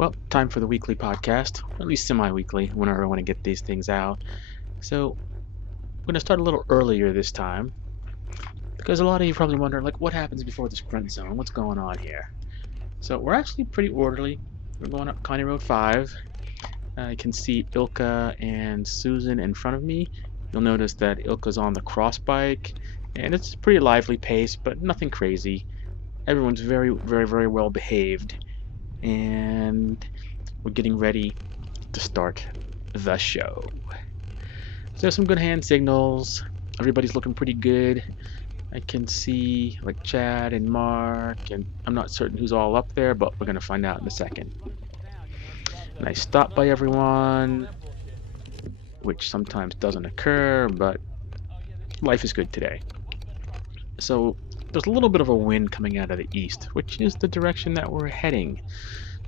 Well, time for the weekly podcast, at least semi-weekly, whenever I want to get these things out. So, I'm going to start a little earlier this time because a lot of you probably wonder, like, what happens before the sprint zone? What's going on here? So, we're actually pretty orderly. We're going up County Road 5. I can see Ilka and Susan in front of me. You'll notice that Ilka's on the cross bike, and it's a pretty lively pace, but nothing crazy. Everyone's very, very, very well behaved, and we're getting ready to start the show. So there's some good hand signals. Everybody's looking pretty good. I can see like Chad and Mark, and I'm not certain who's all up there, but we're gonna find out in a second. Nice stop by everyone, which sometimes doesn't occur, but life is good today. So there's a little bit of a wind coming out of the east, which is the direction that we're heading.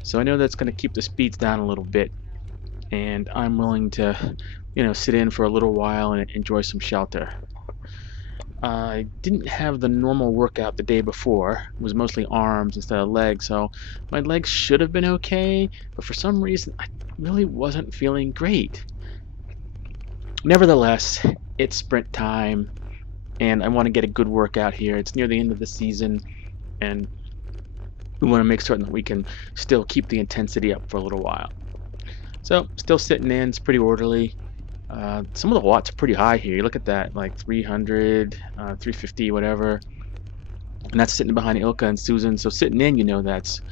So I know that's gonna keep the speeds down a little bit, and I'm willing to, sit in for a little while and enjoy some shelter. I didn't have the normal workout the day before. It was mostly arms instead of legs, so my legs should have been okay, but for some reason I really wasn't feeling great. Nevertheless, it's sprint time, and I want to get a good workout here. It's near the end of the season, and we want to make certain that we can still keep the intensity up for a little while. So, still sitting in, it's pretty orderly. Some of the watts are pretty high here. You look at that, like 300, 350, whatever. And that's sitting behind Ilka and Susan. So sitting in, that's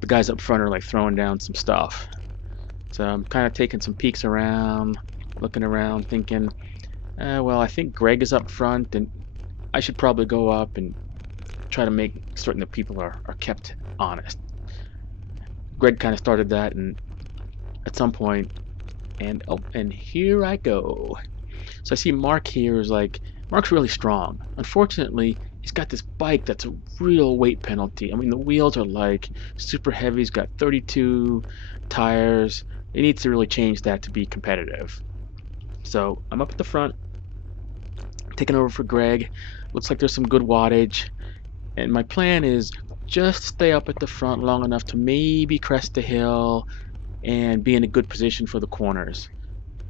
the guys up front are like throwing down some stuff. So I'm kind of taking some peeks around, looking around, thinking, well, I think Greg is up front, and I should probably go up and try to make certain that people are kept honest. Greg kind of started that, and at some point, and here I go. So I see Mark here is like, Mark's really strong. Unfortunately, he's got this bike that's a real weight penalty. I mean, the wheels are like super heavy. He's got 32 tires. He needs to really change that to be competitive. So I'm up at the front, taking over for Greg. Looks like there's some good wattage. And my plan is just stay up at the front long enough to maybe crest the hill and be in a good position for the corners.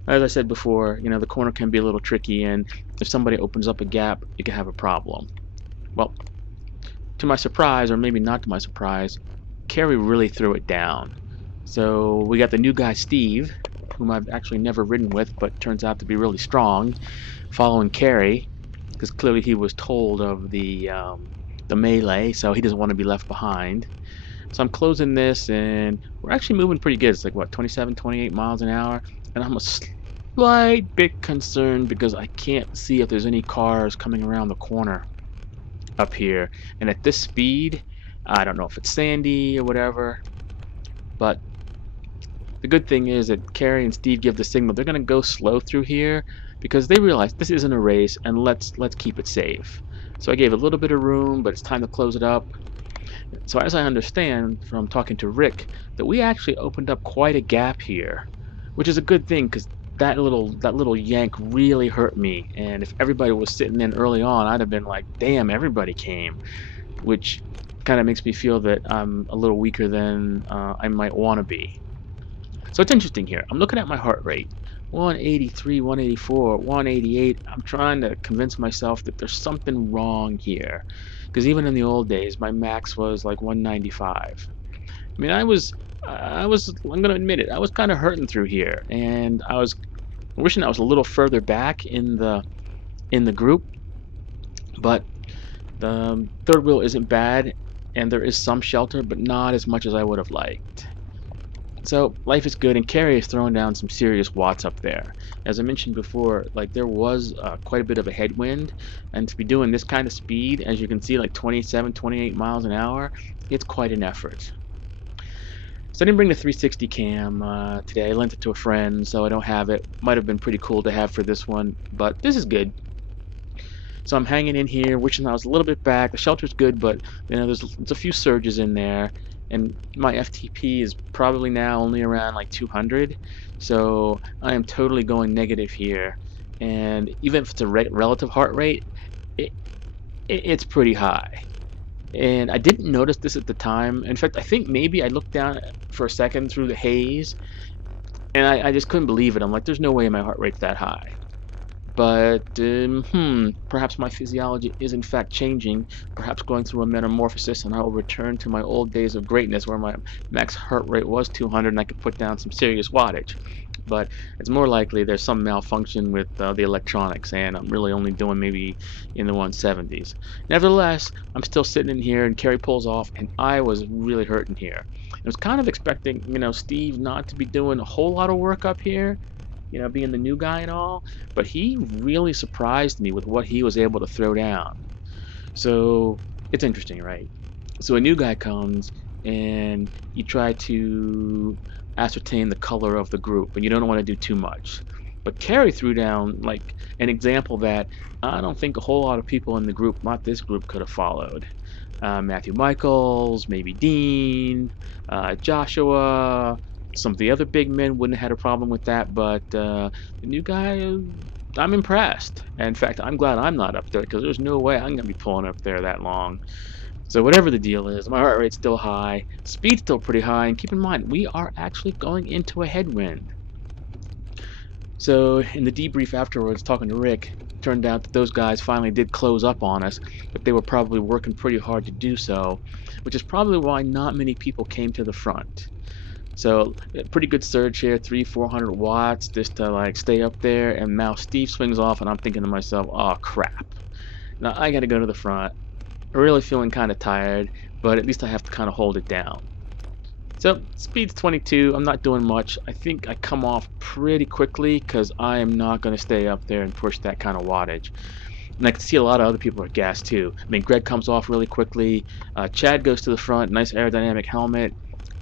As I said before, the corner can be a little tricky, and if somebody opens up a gap, you can have a problem. Well, to my surprise, or maybe not to my surprise, Kerry really threw it down. So we got the new guy, Steve, whom I've actually never ridden with, but turns out to be really strong, following Kerry, because clearly he was told of the melee, so he doesn't want to be left behind. So I'm closing this, and we're actually moving pretty good. It's like, what, 27, 28 miles an hour? And I'm a slight bit concerned because I can't see if there's any cars coming around the corner up here. And at this speed, I don't know if it's sandy or whatever, but the good thing is that Kerry and Steve give the signal. They're going to go slow through here because they realize this isn't a race, and let's keep it safe. So I gave a little bit of room, but it's time to close it up. So as I understand from talking to Rick, that we actually opened up quite a gap here, which is a good thing because that little yank really hurt me. And if everybody was sitting in early on, I'd have been like, damn, everybody came, which kind of makes me feel that I'm a little weaker than I might want to be. So it's interesting here. I'm looking at my heart rate. 183, 184, 188. I'm trying to convince myself that there's something wrong here. Because even in the old days, my max was like 195. I mean, I'm going to admit it, I was kind of hurting through here. And I was wishing I was a little further back in the group. But the third wheel isn't bad, and there is some shelter, but not as much as I would have liked. So life is good, and Kerry is throwing down some serious watts up there. As I mentioned before, like there was quite a bit of a headwind, and to be doing this kind of speed, as you can see, like 27, 28 miles an hour, it's quite an effort. So I didn't bring the 360 cam today. I lent it to a friend, so I don't have it. Might have been pretty cool to have for this one, but this is good. So I'm hanging in here, wishing I was a little bit back. The shelter's good, but there's a few surges in there. And my FTP is probably now only around like 200, so I am totally going negative here. And even if it's a relative heart rate, it's pretty high. And I didn't notice this at the time. In fact, I think maybe I looked down for a second through the haze, and I just couldn't believe it. I'm like, there's no way my heart rate's that high. But, perhaps my physiology is in fact changing, perhaps going through a metamorphosis, and I will return to my old days of greatness where my max heart rate was 200 and I could put down some serious wattage. But it's more likely there's some malfunction with the electronics, and I'm really only doing maybe in the 170s. Nevertheless, I'm still sitting in here, and Kerry pulls off, and I was really hurting here. I was kind of expecting, Steve not to be doing a whole lot of work up here, being the new guy and all, but he really surprised me with what he was able to throw down. So it's interesting, right? So a new guy comes and you try to ascertain the color of the group, and you don't want to do too much. But Kerry threw down like an example that I don't think a whole lot of people in the group, not this group, could have followed. Matthew Michaels, maybe Dean, Joshua, some of the other big men wouldn't have had a problem with that, but the new guy, I'm impressed. And in fact, I'm glad I'm not up there because there's no way I'm going to be pulling up there that long. So whatever the deal is, my heart rate's still high, speed's still pretty high, and keep in mind, we are actually going into a headwind. So in the debrief afterwards, talking to Rick, turned out that those guys finally did close up on us, but they were probably working pretty hard to do so, which is probably why not many people came to the front. So pretty good surge here, 400 watts just to like stay up there, and now Steve swings off, and I'm thinking to myself, oh crap. Now I gotta go to the front. I'm really feeling kind of tired, but at least I have to kind of hold it down. So speed's 22. I'm not doing much. I think I come off pretty quickly because I am not going to stay up there and push that kind of wattage. And I can see a lot of other people are gassed too. I mean, Greg comes off really quickly. Chad goes to the front, nice aerodynamic helmet.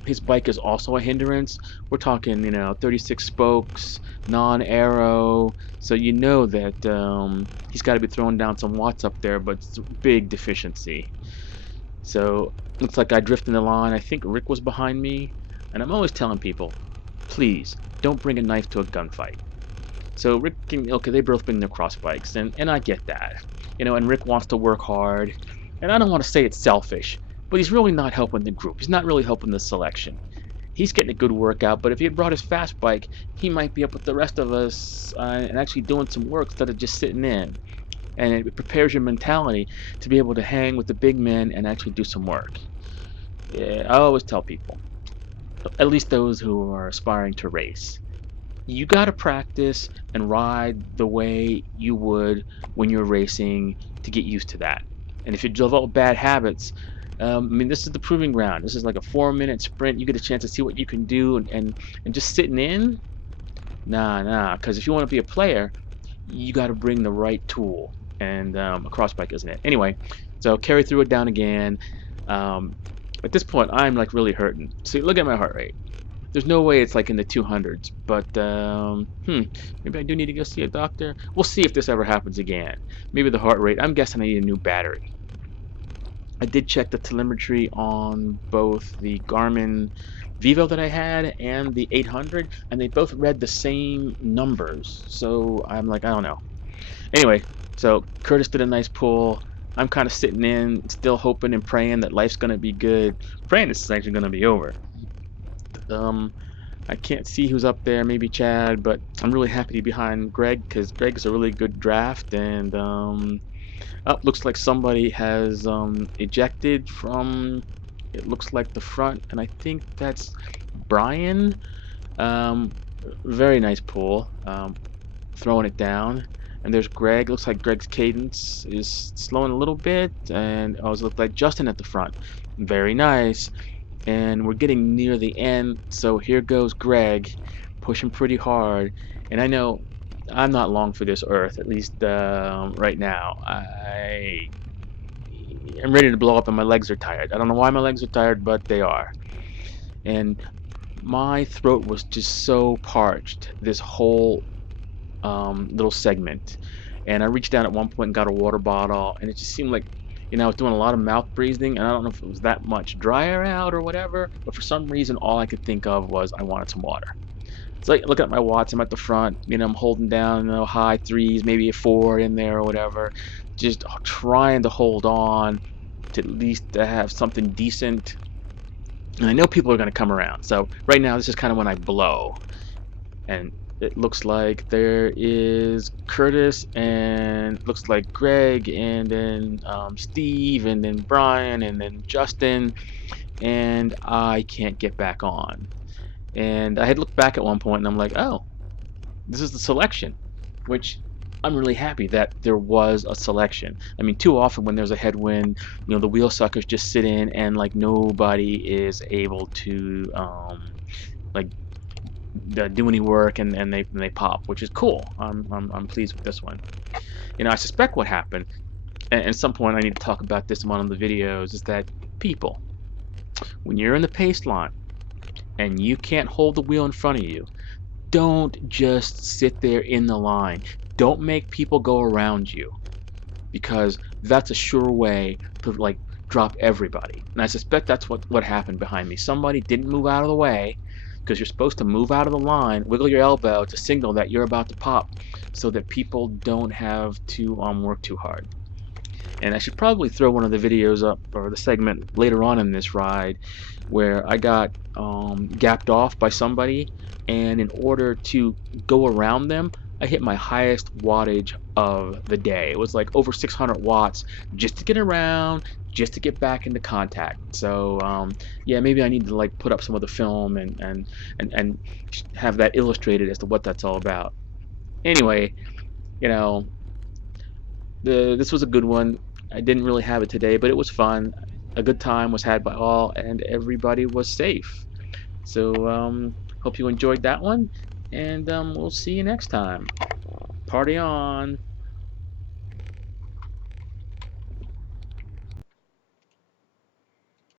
His bike is also a hindrance. We're talking, 36 spokes, non-aero. So you know that he's got to be throwing down some watts up there, but it's a big deficiency. So looks like I drifted in the line. I think Rick was behind me. And I'm always telling people, please don't bring a knife to a gunfight. So Rick okay, they both bring their cross bikes, and I get that. And Rick wants to work hard. And I don't want to say it's selfish, but he's really not helping the group. He's not really helping the selection. He's getting a good workout, but if he had brought his fast bike, he might be up with the rest of us and actually doing some work instead of just sitting in. And it prepares your mentality to be able to hang with the big men and actually do some work. Yeah, I always tell people, at least those who are aspiring to race, you got to practice and ride the way you would when you're racing to get used to that. And if you develop bad habits, this is the proving ground. This is like a 4-minute sprint. You get a chance to see what you can do, and just sitting in, nah. Because if you want to be a player, you got to bring the right tool, and a cross bike isn't it. Anyway, so Kerry threw it down again. At this point, I'm like really hurting. See, look at my heart rate. There's no way it's like in the 200s, but maybe I do need to go see a doctor. We'll see if this ever happens again. Maybe the heart rate. I'm guessing I need a new battery. I did check the telemetry on both the Garmin Vivo that I had and the 800, and they both read the same numbers. So I'm like, I don't know. Anyway, so Curtis did a nice pull. I'm kind of sitting in, still hoping and praying that life's gonna be good. Praying this is actually gonna be over. I can't see who's up there, maybe Chad, but I'm really happy to be behind Greg because Greg's a really good draft, and looks like somebody has ejected from, it looks like the front, and I think that's Brian. Um, Very nice pull, throwing it down. And there's Greg. Looks like Greg's cadence is slowing a little bit, and also looks like Justin at the front. Very nice. And we're getting near the end, so here goes Greg, pushing pretty hard. And I know I'm not long for this earth, at least right now. I'm ready to blow up, and my legs are tired. I don't know why my legs are tired, but they are. And my throat was just so parched this whole little segment. And I reached down at one point and got a water bottle, and it just seemed like, I was doing a lot of mouth breathing, and I don't know if it was that much drier out or whatever, but for some reason all I could think of was I wanted some water. So like, look at my watts, I'm at the front, I'm holding down, high threes, maybe a 4 in there or whatever, just trying to hold on. to at least have something decent. And I know people are going to come around. So right now, this is kind of when I blow. And it looks like there is Curtis and looks like Greg and then Steve and then Brian and then Justin. And I can't get back on. And I had looked back at one point and I'm like, oh, this is the selection, which I'm really happy that there was a selection. I mean, too often when there's a headwind, the wheel suckers just sit in and like nobody is able to like do any work, and they pop, which is cool. I'm pleased with this one. I suspect what happened, and at some point I need to talk about this in one of the videos, is that people, when you're in the pace line and you can't hold the wheel in front of you, don't just sit there in the line. Don't make people go around you, because that's a sure way to like drop everybody. And I suspect that's what happened behind me. Somebody didn't move out of the way, because you're supposed to move out of the line, wiggle your elbow to signal that you're about to pop, so that people don't have to work too hard. And I should probably throw one of the videos up, or the segment later on in this ride, where I got gapped off by somebody, and in order to go around them, I hit my highest wattage of the day. It was like over 600 watts just to get around, just to get back into contact. So yeah, maybe I need to like put up some of the film and have that illustrated as to what that's all about. Anyway, you know, this was a good one. I didn't really have it today, but it was fun. A good time was had by all, and everybody was safe. So hope you enjoyed that one, and we'll see you next time. Party on!